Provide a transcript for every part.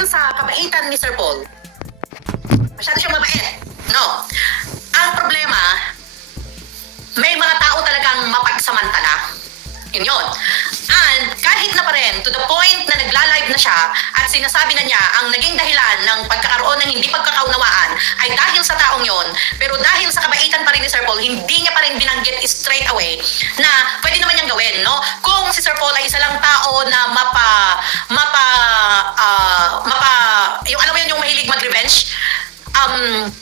dahil sa kabaitan ni Sir Paul, masyado siyang mabait, no? Ang problema, may mga tao talagang mapagsamantala. Yun yun. And kahit na pa rin, to the point na nagla-live na siya at sinasabi na niya ang naging dahilan ng pagkakaroon ng hindi pagkakaunawaan ay dahil sa taong yon, pero dahil sa kabaitan pa rin ni Sir Paul, hindi niya pa rin binanggit straight away na pwede naman niyang gawin, no? Kung si Sir Paul ay isa lang tao na yung alam mo yun, yung mahilig mag-revenge,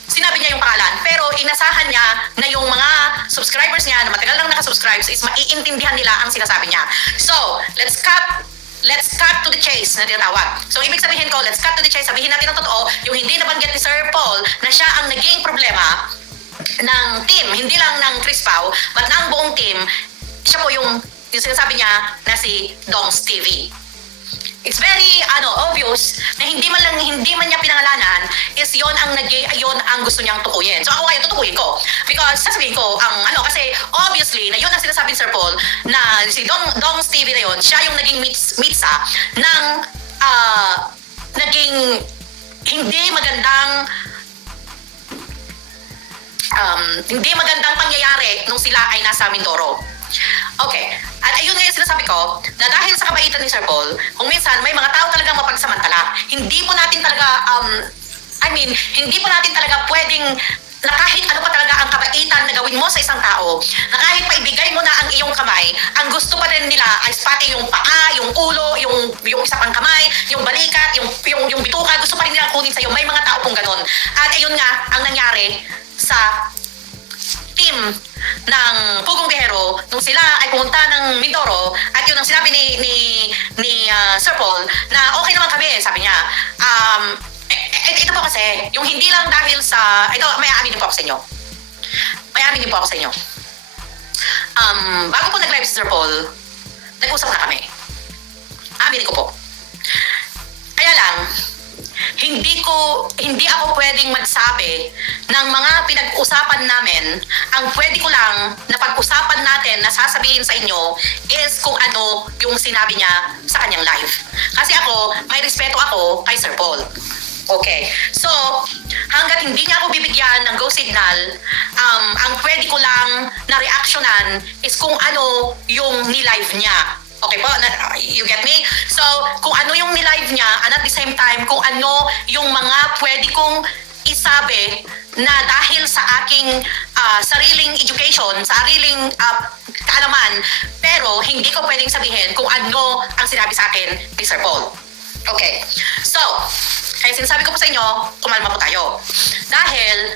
sinabi niya yung pangalan, pero inasahan niya na yung mga subscribers niya na matagal lang nakasubscribe is maiintindihan nila ang sinasabi niya. So, let's cut to the chase na tinatawag. So, ibig sabihin ko, let's cut to the chase. Sabihin natin ang totoo, yung hindi nabanggit ni Sir Paul na siya ang naging problema ng team, hindi lang ng Chris Pao, but ng buong team, siya po yung sinasabi niya na si Dongs TV. It's very obvious na hindi man niya pinangalanan is yon ang gusto niyang tukuyin. So ako ngayon tutukuyin ko because sasabihin ko kasi obviously na yon ang sinasabi ni Sir Paul na si Dongs TV na yon, siya yung naging mitsa ng naging hindi magandang pangyayari nung sila ay nasa Mindoro. Okay. At ayun nga yung sinasabi ko, na dahil sa kabaitan ni Sir Paul, kung minsan may mga tao talagang mapagsamantala, hindi po natin talaga pwedeng na kahit ano pa talaga ang kabaitan na gawin mo sa isang tao, na kahit paibigay mo na ang iyong kamay, ang gusto pa rin nila ay pati yung paa, yung ulo, yung isa pang kamay, yung balikat, yung bituka, gusto pa rin nila kunin sa'yo. May mga tao pong ganun. At ayun nga ang nangyari sa team ng Pugong Biyahero nung sila ay pumunta ng Mindoro at yun ang sinabi ni Sir Paul na okay naman kami, sabi niya. Ito po kasi, yung hindi lang dahil sa, ito may aaminin po ako sa inyo. Bago po nag-live si Sir Paul, nag-usap na kami. Aminin ko po. Kaya lang, hindi ako pwedeng magsabi ng mga pinag-usapan namin. Ang pwede ko lang na pag-usapan natin na sasabihin sa inyo is kung ano yung sinabi niya sa kanyang live. Kasi ako, may respeto ako kay Sir Paul. Okay. So, hanggat hindi niya ako bibigyan ng go signal, ang pwede ko lang na reactionan is kung ano yung ni-live niya. Okay po? You get me? So, kung ano yung ni-live niya, and at the same time, kung ano yung mga pwede kong isabi na dahil sa aking sariling education, sariling kaalaman, pero hindi ko pwedeng sabihin kung ano ang sinabi sa akin ni Sir Paul. Okay. So, kaya sinasabi ko po sa inyo, kumalma po tayo. Dahil,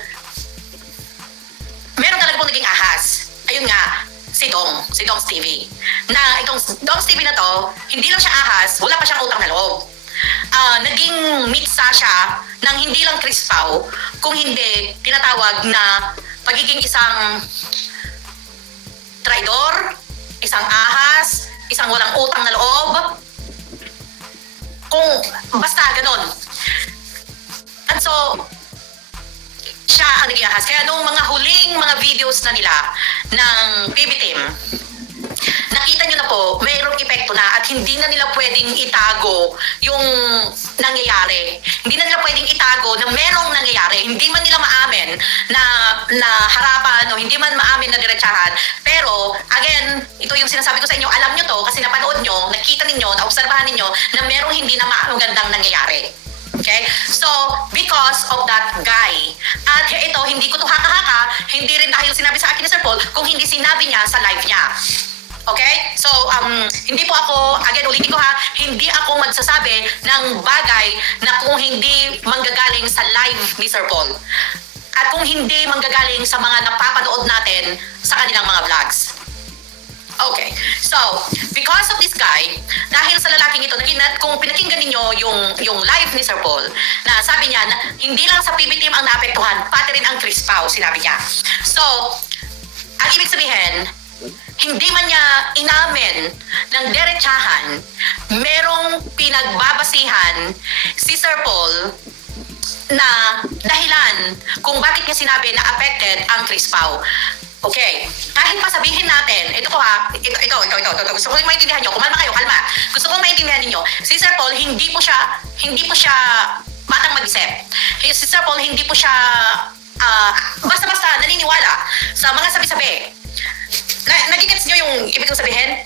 meron talaga pong naging ahas. Ayun nga, si Dongs TV. Na itong Dongs TV na to, hindi lang siya ahas, wala pa siyang utang na loob. Naging mitsa siya ng hindi lang Chris Pao, kung hindi tinatawag na pagiging isang traidor, isang ahas, isang walang utang na loob, kung basta ganon. And so, siya ang naging ahas. Kaya nung mga huling mga videos na nila ng PB Team, nakita nyo na po, mayroong epekto na at hindi na nila pwedeng itago yung nangyayari. Hindi na nila pwedeng itago na merong nangyayari. Hindi man nila maamin na harapan o hindi man maamin na diretsahan. Pero, again, ito yung sinasabi ko sa inyo, alam nyo to kasi napanood nyo, nakita ninyo, naobserbahan ninyo na merong hindi na magandang nangyayari. Okay? So, because of that guy. At ito, hindi ko to haka-haka, hindi rin dahil sinabi sa akin ni Sir Paul, kung hindi sinabi niya sa live niya. Okay? So, hindi po ako, again, ulitin ko ha, hindi ako magsasabi ng bagay na kung hindi manggagaling sa live ni Sir Paul. At kung hindi manggagaling sa mga napapanood natin sa kanilang mga vlogs. Okay. So, because of this guy, dahil sa lalaking ito, kung pinakinggan ninyo yung live ni Sir Paul, na sabi niya na hindi lang sa PB Team ang naapektuhan, pati rin ang Chris Pao, sinabi niya. So, ang ibig sabihin, hindi man niya inamin ng derechahan, merong pinagbabasihan si Sir Paul na dahilan kung bakit niya sinabi na affected ang Chris Pao. Okay. Kahit pa sabihin natin, ito ko ha, ito. Gusto ko maintindihan nyo. Kumalma kayo, kalma. Gusto ko maintindihan ninyo. Si Sir Paul, hindi po siya batang mag-isip. Si Sir Paul, hindi po siya basta-basta naniniwala sa mga sabi-sabi. Nagigets nyo yung ibig kong sabihin?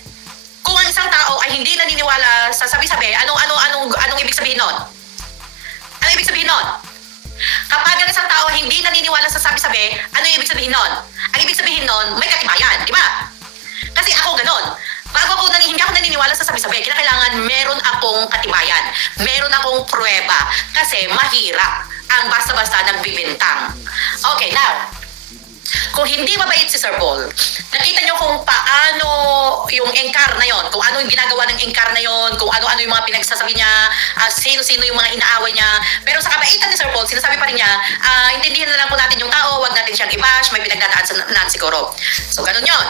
Kung ang isang tao ay hindi naniniwala sa sabi-sabi, anong ibig sabihin nun? Ano ibig sabihin nun? Kapag ang isang tao hindi naniniwala sa sabi-sabi, ano yung ibig sabihin nun? Ang ibig sabihin nun, may katibayan, di ba? Kasi ako ganon. Bago hindi ako naniniwala sa sabi-sabi, kailangan meron akong katibayan. Meron akong pruweba. Kasi mahirap ang basta-basta nagbibintang. Okay, now, kung hindi mabait si Sir Paul, nakita nyo kung paano yung engkar na yon, kung ano yung ginagawa ng engkar na yon, kung ano-ano yung mga pinagsasabi niya, sino-sino yung mga inaaway niya. Pero sa kabaitan ni Sir Paul, sinasabi pa rin niya, intindihan na lang po natin yung tao, wag natin siyang i-bash, may pinagdadaan sa siguro. So, ganun yon.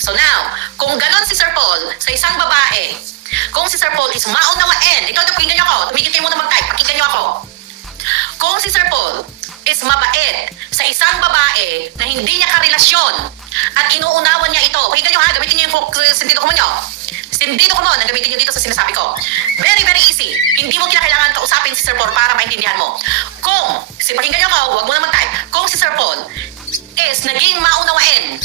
So now, kung ganon si Sir Paul sa isang babae, kung si Sir Paul is maunawain, ito, pakinggan niyo ako, tumigil kayo muna mag-type, pakinggan niyo ako. Kung si Sir Paul is mabait sa isang babae na hindi niya karelasyon at inuunawan niya ito, pakinggan niyo ha, gamitin niyo yung sentido común niyo. Sentido común, gamitin niyo dito sa sinasabi ko. Very, very easy. Hindi mo kailangan kausapin si Sir Paul para maintindihan mo. Kung, pakinggan niyo ako, wag mo na mag-type, kung si Sir Paul is naging maunawain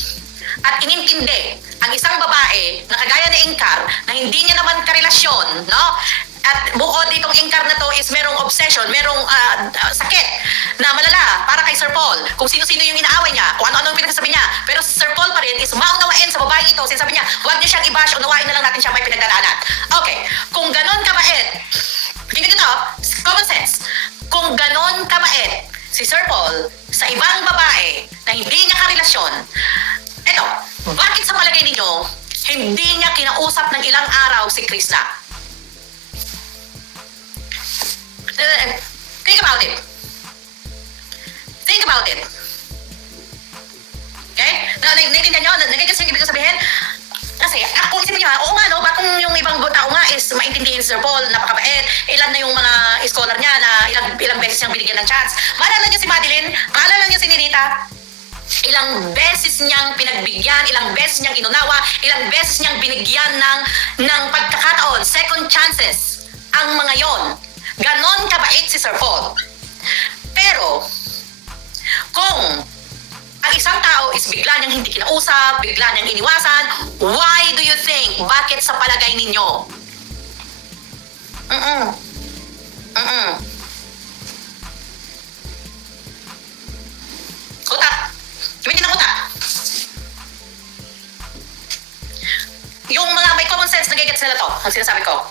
at inintindi ang isang babae na kagaya ni Ingkar na hindi niya naman karelasyon, no? At bukod itong Ingkar na to is merong obsession, merong sakit na malala para kay Sir Paul. Kung sino-sino yung inaaway niya, kung ano-ano yung pinagsasabi niya. Pero si Sir Paul pa rin is maunawain sa babae ito. Sinasabi niya, huwag niyo siyang i-bash, unawain na lang natin siya may pinagdadaanan. Okay, kung ganon kabait, hindi dito, common sense. Kung ganon kabait si Sir Paul sa ibang babae na hindi niya karelasyon, eto, bakit sa palagay ninyo, hindi niya kinausap ng ilang araw si Krishna? Think about it. Think about it. Okay? Naintindihan nyo? Nagigits yung ibig ko sabihin? Kasi, kung isipin nyo ha, oo nga no, bakit yung ibang tao nga is maintindihin si Sir Paul, napakabait, ilan na yung mga scholar niya na ilang beses niyang binigyan ng chance. Maalala niyo si Madeline? Maalala niyo si Ninita? Ilang beses niyang pinagbigyan, ilang beses niyang inunawa, ilang beses niyang binigyan ng pagkakataon, second chances, ang mga yon. Ganon kabait si Sir Paul. Pero, kung ang isang tao is bigla niyang hindi kinausap, bigla niyang iniwasan, why do you think? Bakit sa palagay ninyo? Utak. Gamitin ang utak. Yung mga may common sense, nagigets nila to, ang sinasabi ko.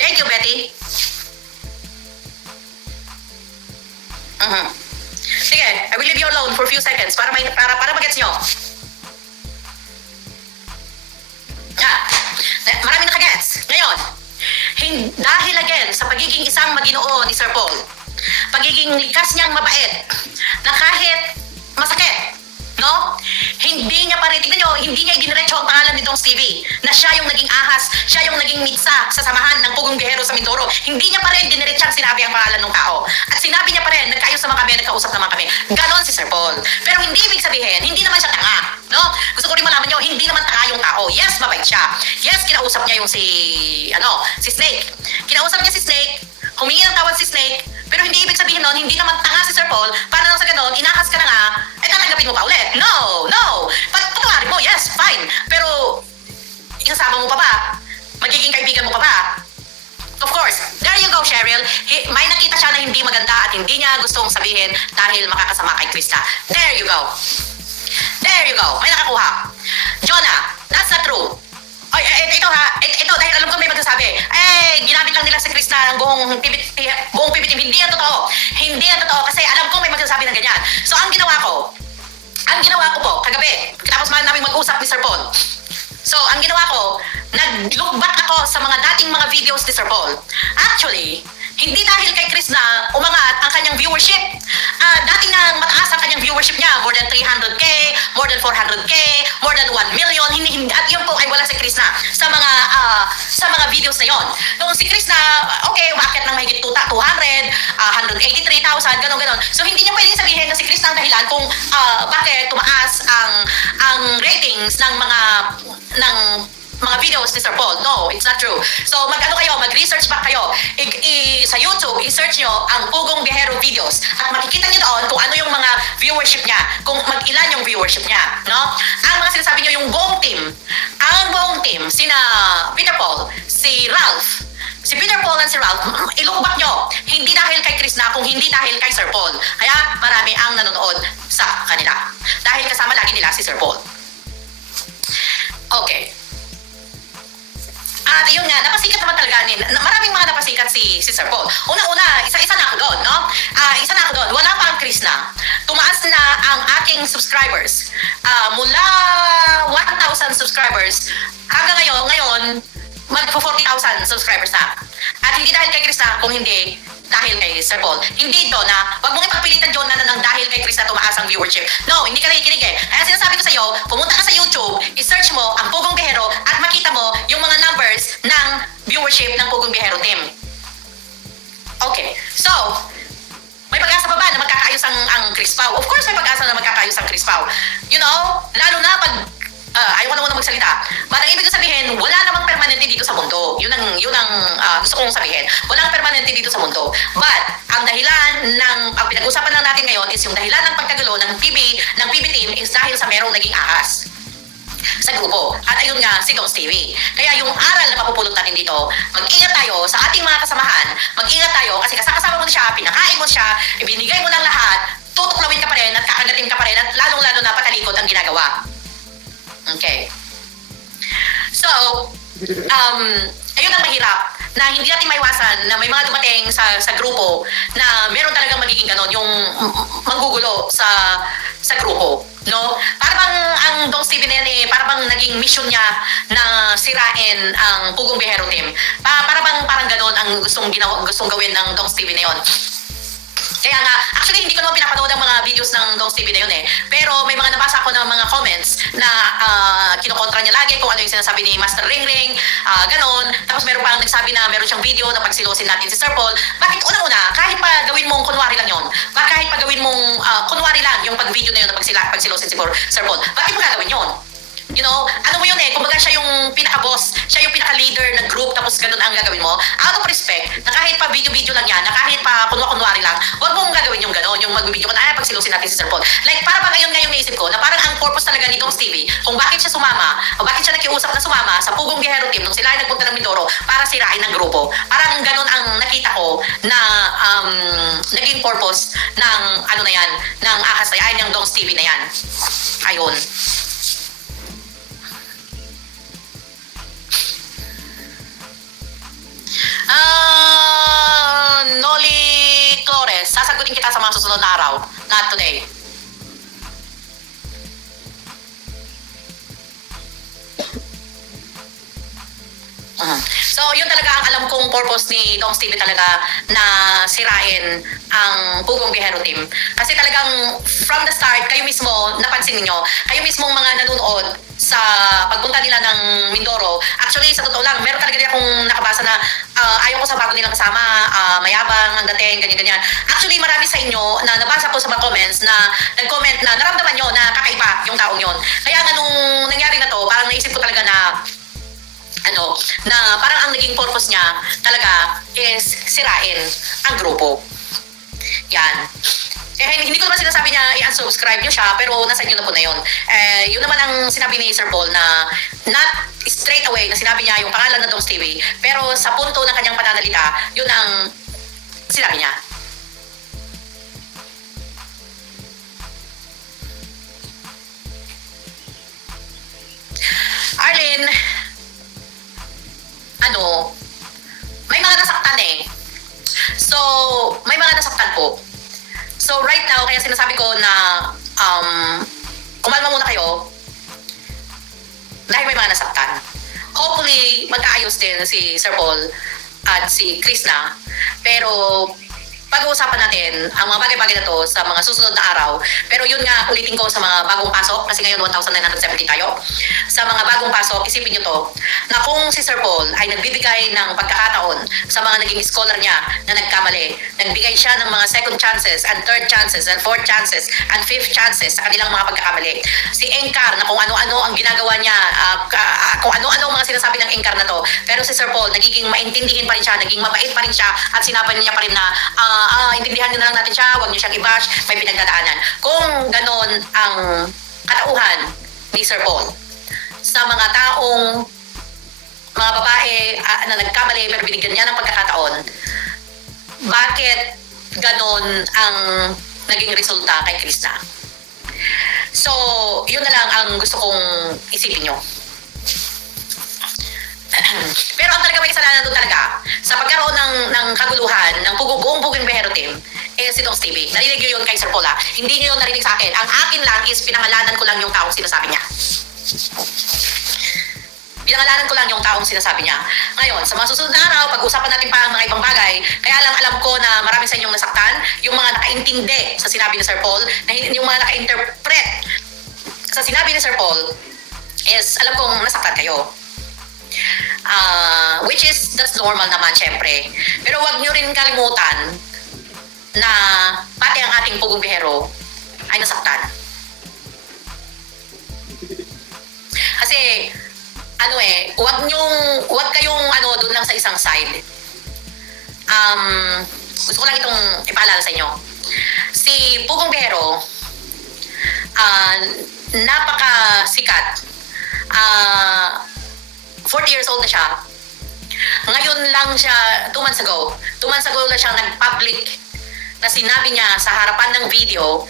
Thank you, Betty. Sige, I will leave you alone for a few seconds para magets nyo. Marami nakagets. Ngayon, dahil again sa pagiging isang Maginoo ni Sir Paul, pagiging likas niyang mabait, na kahit masakit, no? Hindi niya pa rin, tignan nyo, hindi niya iginiretso ang pangalan nitong Stevie, na siya yung naging ahas, siya yung naging mitsa sa samahan ng Pugong Biyahero sa Mindoro. Hindi niya pa rin diniretsyang sinabi ang pangalan ng tao. At sinabi niya pa rin, nagkaayos naman kami, nagkausap naman kami. Ganon si Sir Paul. Pero hindi ibig sabihin, hindi naman siya tanga, no? Gusto ko rin malaman nyo, hindi naman tanga yung tao. Yes, mabait siya. Yes, kinausap niya yung si Snake. Kinausap niya si Snake, humingi ng tawad si Snake, pero hindi ibig sabihin nun, hindi naman tanga si Sir Paul, para lang sa ganon, inakas ka na nga, tatanggapin mo pa ulit. No! Patuwarin mo, yes, fine. Pero, inasama mo pa ba? Magiging kaibigan mo pa ba? Of course, there you go, Cheryl. May nakita siya na hindi maganda at hindi niya gustong sabihin dahil makakasama kay Krista. There you go. May nakakuha. Jonah, that's not true. Oy, ito dahil alam ko may magsasabi, ginamit lang nila si Krista ng buong PBT. Hindi yan totoo kasi alam ko may magsasabi ng ganyan. So ang ginawa ko po, kagabi, tapos namin mag-usap ni Sir Paul. So ang ginawa ko, nag-look back ako sa mga dating mga videos ni Sir Paul. Actually, hindi dahil kay Chris na umangat ang kanyang viewership. Dati na mataas ang kanyang viewership niya, more than 300k, more than 400k, more than 1 million. At yun po ay wala si Chris na sa mga videos na yon. Nung si Chris na, okay, umakyat ng mahigit 200, 183,000, ganon. So hindi niya pwedeng sabihin na si Chris na ang dahilan kung bakit tumaas ang ratings ng mga videos ni Sir Paul. No, it's not true. So mag-research back kayo. Sa YouTube, i-search nyo ang Pugong Biyahero videos at makikita nyo doon kung ano yung mga viewership niya, kung mag-ilan yung viewership niya. No? Ang mga sinasabi nyo, yung buong team, sina Peter Paul, si Ralph, si Peter Paul and si Ralph, ilukbak nyo. Hindi dahil kay Chris na, kung hindi dahil kay Sir Paul. Kaya marami ang nanonood sa kanila. Dahil kasama lagi nila si Sir Paul. Okay. At yun nga, napasikat naman talaga maraming mga napasikat si Sir Paul. Una-una, isa-isa na ako doon, no? Isa na ako doon. Wala pa ang Chris na. Tumaas na ang aking subscribers. Mula 1,000 subscribers hanggang ngayon mag-40,000 subscribers na. At hindi dahil kay Chris na, kung hindi dahil kay Sir Paul. Hindi ito na, wag mong ipagpilitan John na nang dahil kay Chris na tumaas ang viewership. No, hindi ka nakikinig eh. Kaya sinasabi ko sa iyo, pumunta ka sa YouTube, i-search mo ang Pugong Biyahero at makita mo yung mga numbers ng viewership ng Pugong Biyahero team. Okay, so, may pag-asa pa ba na magkakaayos ang Chris Pao? Of course may pag-asa na magkakaayos ang Chris Pao. You know, lalo na pag ayaw ko na muna magsalita. But ang ibig sabihin, wala namang permanente dito sa mundo. Yun ang gusto kong sabihin. Walang permanente dito sa mundo. But, ang dahilan ang pinag-usapan lang natin ngayon is yung dahilan ng pagkagulo ng PB team is dahil sa merong naging ahas sa grupo. At ayun nga, si Don's TV. Kaya yung aral na mapupulot natin dito, mag-ingat tayo sa ating mga kasamahan. Mag-ingat tayo kasi kasama mo siya, pinakain mo siya, ibinigay mo ng lahat, tutuklawin ka pa rin at kakagatin ka pa rin at lalong-lalo na patalikod ang ginagawa. Okay. So, ayun ang mahirap na hindi natin maiwasan na may mga dumating sa grupo na meron talagang magiging ganon, yung manggugulo sa grupo, no? Parang ang Don's TV na yan parang naging mission niya na sirain ang Pugong Biyahero team. Parang ganon ang gustong gawin ng Don's TV na yon. Kaya nga, actually hindi ko naman pinapanood ang mga videos ng Don's TV na yun eh. Pero may mga nabasa ko ng mga comments na kinokontra niya lagi kung ano yung sinasabi ni Master Ringring, ganon. Tapos meron pang nagsabi na meron siyang video na pagsilosin natin si Sir Paul. Bakit unang-una, kahit pa gawin mong kunwari lang yun, kahit pa gawin mong kunwari lang yung pag-video na yun na pagsilosin si Sir Paul, bakit mo gagawin yun? You know, ano mo yun eh, kumbaga siya yung pinaka-boss, siya yung pinaka-leader ng group, tapos ganun ang gagawin mo. Out of respect, na kahit pa video-video lang yan, na kahit pa kunwari lang, huwag mong gagawin yung ganun, yung mag-video ko na, pagsilusin natin si Sir Paul. Like, para bang ngayon yung naisip ko, na parang ang purpose talaga ni Don's TV, kung bakit siya sumama, o bakit siya nakiusap na sumama sa Pugong Biyahero team, nung sila ay nagpunta ng Mindoro, para sirain ng grupo. Parang ganun ang nakita ko na naging purpose ng, ano na yan, ng ahas na yan, yung Don's TV na yan. Ayun. Noli Flores, sasagutin kita sa mga susunod na araw. Not today. So, yun talaga ang alam kong purpose ni Don's TV talaga na sirain ang Pugong Biyahero team. Kasi talagang from the start, kayo mismo, napansin niyo, kayo mismong mga nanonood sa pagpunta nila ng Mindoro. Actually, sa totoo lang, meron talaga akong nakabasa na ayaw ko sa bago nilang kasama, mayabang ang dating, ganyan-ganyan. Actually, marami sa inyo na nabasa ko sa mga comments na nag-comment na naramdaman nyo na kakaiba yung taong yon. Kaya nga nung nangyari na to, parang naisip ko talaga na na parang ang naging purpose niya talaga is sirain ang grupo. Yan. Hindi ko naman sinasabi niya i-unsubscribe niyo siya, pero nasa inyo na po na yun. Yun naman ang sinabi ni Sir Paul na not straight away na sinabi niya yung pangalan ng Don's TV, pero sa punto ng kanyang pananalita, yun ang sinabi niya. Arlene, may mga nasaktan eh. So, may mga nasaktan po. So, right now, kaya sinasabi ko na kumalma muna kayo dahil may mga nasaktan. Hopefully, magkaayos din si Sir Paul at si Chris na. Pero, pag-uusapan natin ang mga bagay-bagay na to sa mga susunod na araw. Pero yun nga, ulitin ko sa mga bagong pasok, kasi ngayon 1,970 tayo. Sa mga bagong pasok, isipin nyo to, na kung si Sir Paul ay nagbibigay ng pagkakataon sa mga naging scholar niya na nagkamali, nagbigay siya ng mga second chances and third chances and fourth chances and fifth chances sa kanilang mga pagkakamali. Si Engkar, na kung ano-ano ang ginagawa niya, kung ano-ano ang mga sinasabi ng Engkar na to, pero si Sir Paul, nagiging maintindihin pa rin siya, naging mabait pa rin siya, at sinabi niya pa rin na intindihan niyo na lang natin siya, huwag niyo siyang i-bash, may pinagdadaanan. Kung ganon ang katauhan ni Sir Paul sa mga taong, mga babae na nagkamali pero binigyan niya ng pagkakataon, bakit ganon ang naging resulta kay Krista? So, yun na lang ang gusto kong isipin nyo. Pero ang talaga may kasalanan doon talaga sa pagkaroon ng kaguluhan ng buong Pugong Behero team si Dong Stevie. Narinig nyo yun kay Sir Paul. Hindi nyo yun narinig sa akin. Ang akin lang is pinangalanan ko lang yung taong sinasabi niya. Pinangalanan ko lang yung taong sinasabi niya. Ngayon, sa mga susunod na araw, pag-usapan natin pa ang mga ibang bagay. Kaya lang alam ko na marami sa inyong nasaktan, yung mga nakaintindi sa sinabi ni Sir Paul, yung mga naka-interpret sa sinabi ni Sir Paul, is alam kong nasaktan kayo. Which is, that's normal naman syempre. Pero wag nyo rin kalimutan na pati ang ating Pugong Behero ay nasaktan. Kasi wag kayong doon lang sa isang side. Gusto ko lang itong ipaalala sa inyo. Si Pugong Behero, napakasikat. 40 years old na siya. Ngayon lang siya, 2 months ago lang siya nag-public na sinabi niya sa harapan ng video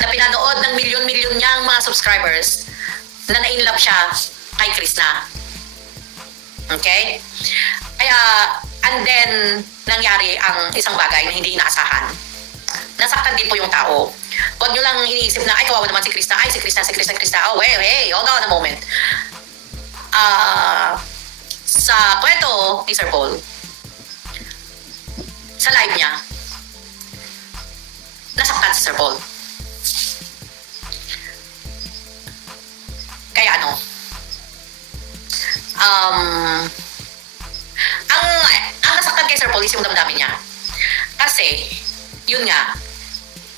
na pinanood ng milyon-milyon niyang mga subscribers na na-inlove siya kay Krishna. Okay? Kaya, and then, nangyari ang isang bagay na hindi inaasahan. Nasaktan din po yung tao. Huwag nyo lang iniisip na, ay, kawawa naman si Krishna. Ay, si Krishna. Oh, hey, hold on a moment. Sa kwento ni Sir Paul, sa live niya, nasaktan si Sir Paul. Kaya ang nasaktan kay Sir Paul is yung damdamin niya. Kasi, yun nga,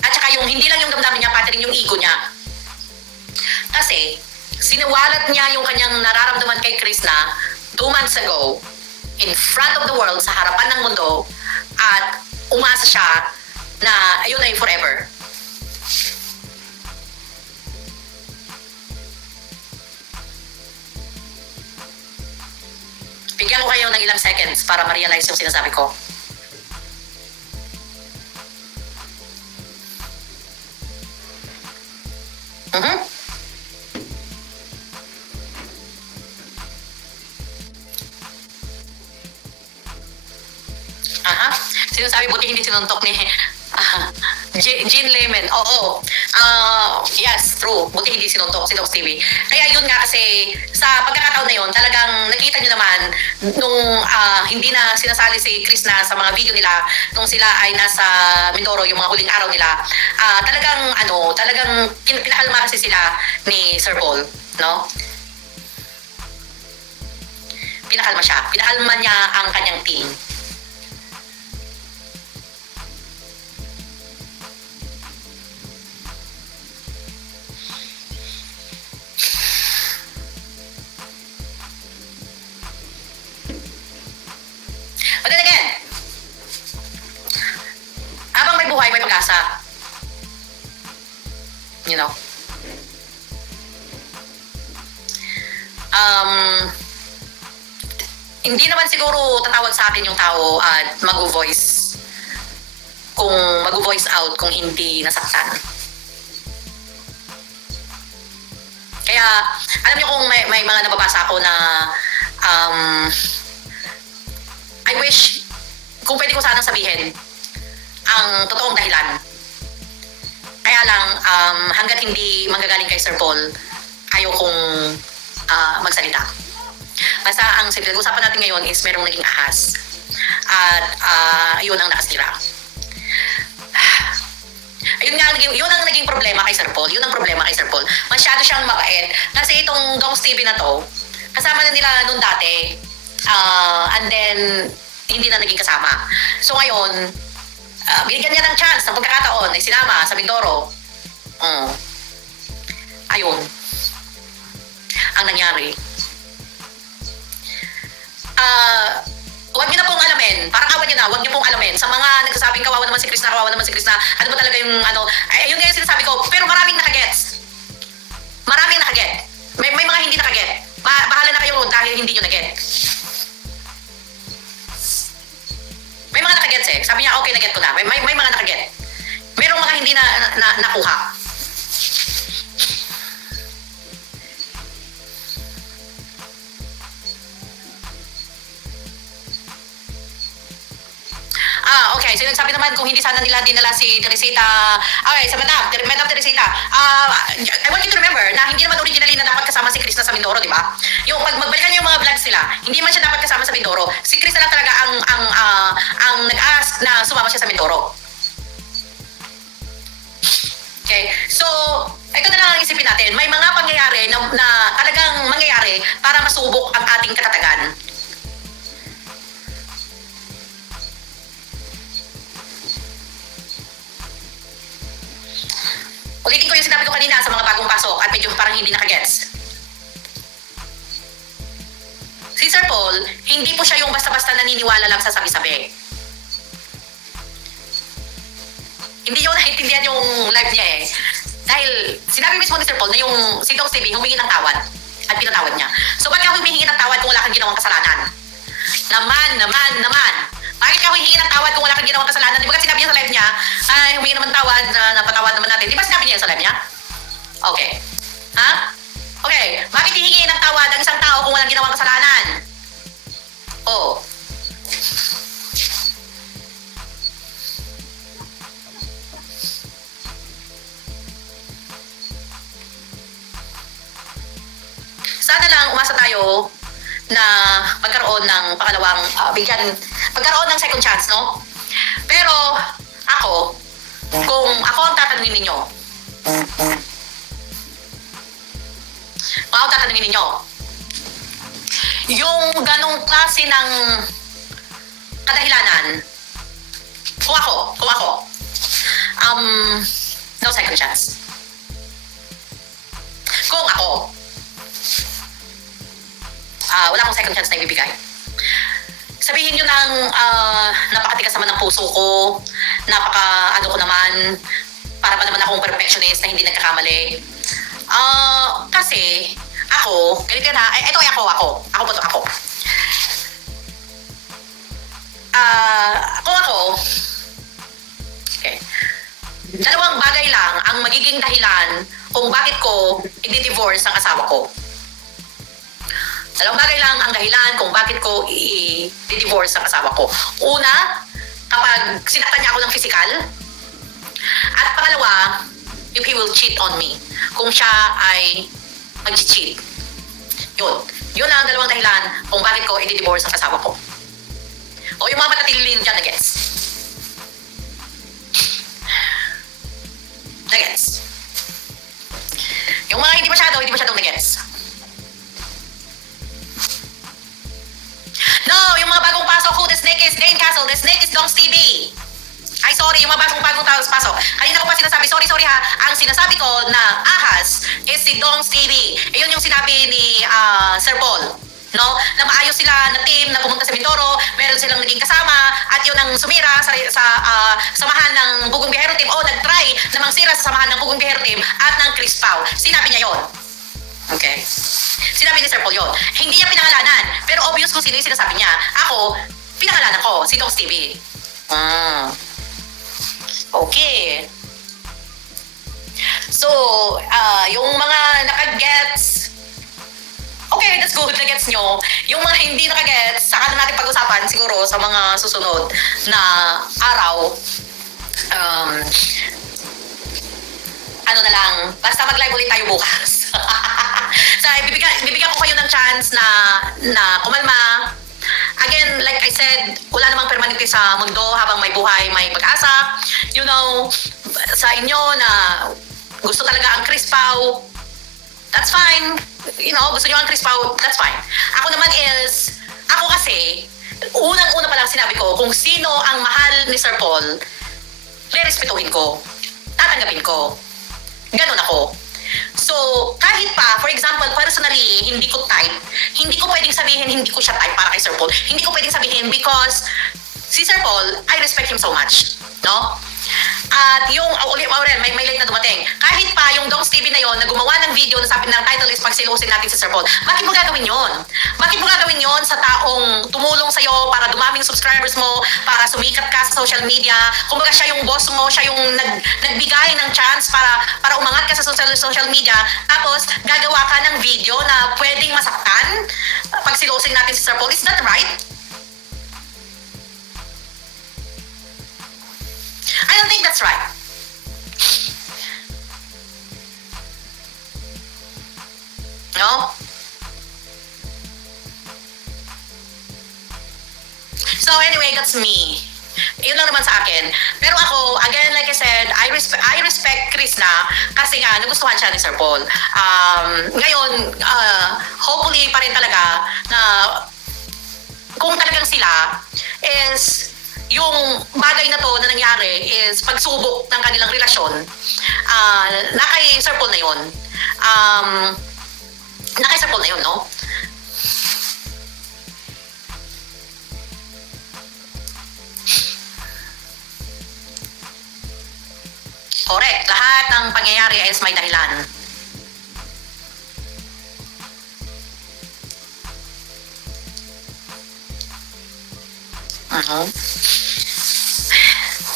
at saka yung hindi lang yung damdamin niya, pati rin yung ego niya. Kasi, siniwalat niya yung kanyang nararamdaman kay Krishna 2 months ago in front of the world, sa harapan ng mundo, at umasa siya na ayun ay forever. Bigyan ko kayo ng ilang seconds para ma-realize yung sinasabi ko. Sinasabi buti hindi sinuntok ni Jean Lemon. Oo. Yes, true. Buti hindi sinuntok si Doc TV. Kaya yun nga, kasi sa pagkakataon na yun, talagang nakita nyo naman nung hindi na sinasali si Krishna sa mga video nila, nung sila ay nasa Mindoro, yung mga huling araw nila, talagang pinakalma kasi sila ni Sir Paul, no? Pinakalma siya. Pinakalma niya ang kanyang team. But then again, habang may buhay, may pag-asa. You know? Hindi naman siguro tatawag sa akin yung tao at mag-voice out kung hindi nasaktan. Kaya, alam niyo kung may mga nababasa ako na I wish kung pwede ko sanang sabihin ang totoong dahilan. Kaya lang, hanggat hindi manggagaling kay Sir Paul, ayaw kong magsalita. Basta ang pinag-usapan natin ngayon is merong naging ahas. At yun ang nakasira. Yun ang naging problema kay Sir Paul. Yun ang problema kay Sir Paul. Masyado siyang mabait. Kasi itong Dongs TV na to, kasama na nila noon dati. And then, hindi na naging kasama. So ngayon, binigyan niya ng chance, ng pagkakataon, ay sinama sa Mindoro. Ayun. Ang nangyari. Huwag niyo na pong alamin. Parang awan niyo na, huwag niyo pong alamin. Sa mga nagsasabing kawawa naman si Chris na, kawawa naman si Chris na, ano ba talaga yung ano, yun nga yung sinasabi ko. Pero maraming nakagets. Maraming nakaget. May mga hindi nakaget. Bahala na kayo dahil hindi nyo naget. May mga nakagets eh. Sabi niya, okay, naget ko na. May mga nakaget. Merong mga hindi nakuha. Okay. So, nagsabi naman kung hindi sana nila dinala si Teresita. Okay, sa Madam Teresita. I want you to remember na hindi naman originally na dapat kasama si Chris na sa Mindoro, di ba? Yung pag magbalikan yung mga vlogs nila, hindi man siya dapat kasama sa Mindoro. Si Chris na lang talaga ang nag-ask na sumama siya sa Mindoro. Okay? So, ito na lang ang isipin natin. May mga pangyayari na talagang mangyayari para masubok ang ating katatagan. Ulitin ko yung sinabi ko kanina sa mga bagong pasok at medyo parang hindi nakagets. Si Sir Paul, hindi po siya yung basta-basta naniniwala lang sa sabi-sabi. Hindi yung naintindihan yung live niya eh. Dahil sinabi mismo ni Sir Paul na yung si Dongs TV humingi ng tawad at pinatawad niya. So ba't ka humihingi ng tawad kung wala kang ginawang kasalanan? Naman. Bakit ka humihingi ng tawad kung wala kang ginawang kasalanan? Di ba kasi sinabi niya sa live niya, ay humingi naman tawad, napatawad naman natin. Di ba sinabi niya sa live niya? Okay. Ha? Okay. Bakit hihingi ng tawad ang isang tao kung walang ginawang kasalanan? Oh. Sana lang umasa tayo na magkaroon ng pangalawang magkaroon ng second chance, no? Pero ako, kung ako ang tatanungin ninyo, yung ganong klase ng kadahilanan, kung ako, no second chance. Kung ako, wala akong second chance na ibibigay. Sabihin nyo ng napakatigas naman ng puso ko, ano ko naman, para ba naman akong perfectionist na hindi nagkakamali. Kasi, ako, ganito yan ha, ito ay ako. Kung ako, okay, dalawang bagay lang ang magiging dahilan kung bakit ko i-divorce ang asawa ko. Dalawang bagay lang ang dahilan kung bakit ko i-divorce ang asawa ko. Una, kapag sinaktan niya ako ng physical. At pangalawa, if he will cheat on me. Kung siya ay mag-cheat. Yun lang ang dalawang dahilan kung bakit ko i-divorce ang asawa ko. O yung mga matatilin dyan na gets. Na-gets. Yung mga hindi masyadong na-gets. No, yung mga bagong pasok ko, the snake is Dane Castle, the snake is Dongs TV. Ay, sorry, yung mga bagong pasok. Kanina ko pa sinasabi, sorry ha. Ang sinasabi ko na ahas is si Dongs TV. Yun yung sinabi ni Sir Paul. No? Na maayos sila na team na pumunta sa Mindoro, meron silang naging kasama, at yun ang sumira sa samahan ng Bugong Biyahero Team, o nag-try na mangsira sa samahan ng Bugong Biyahero Team at ng Chris Pau. Sinabi niya yon. Okay. Sinabi ni Sir Paul yun. Hindi niya pinangalanan. Pero obvious kung sino yung sinasabi niya. Ako, pinangalanan ko, si Dongs TV. Okay. So, yung mga nakagets, okay, that's good, nagets nyo. Yung mga hindi nakagets, saka na natin pag-usapan siguro sa mga susunod na araw. Ano na lang, basta mag-live ulit tayo bukas. So, bibigyan ko kayo ng chance na kumalma. Again, like I said, wala namang permanente sa mundo. Habang may buhay, may pag-asa. You know, sa inyo na gusto talaga ang Chris Pao, that's fine. You know, gusto nyo ang Chris Pao, that's fine. Ako naman is, ako kasi, unang-una pa lang sinabi ko, kung sino ang mahal ni Sir Paul, respetuhin ko, tatanggapin ko. Ganon ako. So, kahit pa, for example, personally, hindi ko type, hindi ko pwedeng sabihin hindi ko siya type para kay Sir Paul. Hindi ko pwedeng sabihin because si Sir Paul, I respect him so much. No? At yung, may late na dumating. Kahit pa yung Dongs TV na yon na gumawa ng video na sabi ng title is pagsilusin natin si Sir Paul. Bakit mo gagawin yon? Bakit mo gagawin yon sa taong tumulong sa'yo para dumaming subscribers mo, para sumikat ka sa social media? Kumbaga siya yung boss mo, siya yung nagbigay ng chance para umangat ka sa social media. Tapos gagawa ka ng video na pwedeng masaktan pagsilusin natin si Sir Paul. Is that right? I don't think that's right. No? So anyway, that's me. Yun lang naman sa akin. Pero ako, again, like I said, I respect Chris na kasi nga, nagustuhan siya ni Sir Paul. Ngayon, hopefully pa rin talaga na kung talagang sila is yung bagay na to na nangyari is pagsubok ng kanilang relasyon na kay Sir Paul na yun. Na kay Sir Paul na yun, no? Correct. Lahat ng pangyayari is may dahilan.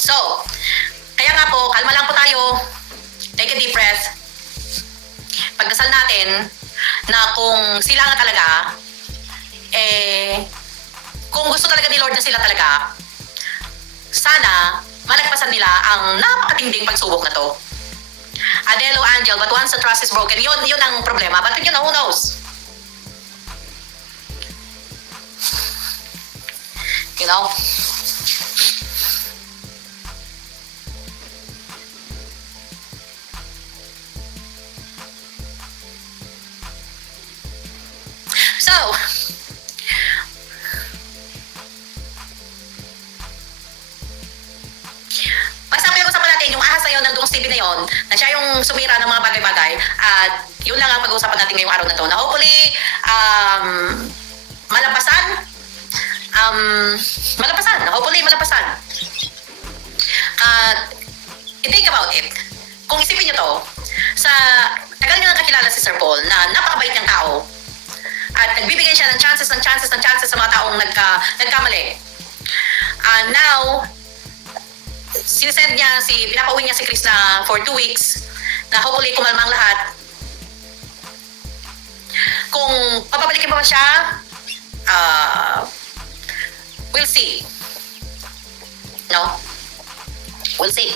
So, kaya nga po, kalma lang po tayo. Take a deep breath. Pagdasal natin na kung sila nga talaga, kung gusto talaga ni Lord na sila talaga, sana malagpasan nila ang napakatinding pagsubok na to. Adelo Angel, but once the trust is broken, yun ang problema. But you know, who knows? You know? So, basta pag-usapan natin yung ahas na yun ng Dongs TV na yun, na siya yung sumira ng mga bagay-bagay, at yun lang ang pag-uusapan natin ngayong araw na to, na hopefully, malampasan. At think about it. Kung isipin nyo to, sa tagal nyo nakakilala si Sir Paul na napakabait niyang tao, at nagbibigay siya ng chances sa mga taong nagkamali. Now, sinesend niya pinapauwi niya si Chris na for 2 weeks, na hopefully kumalma ang lahat. Kung papabalikin pa ba siya, we'll see. No? We'll see.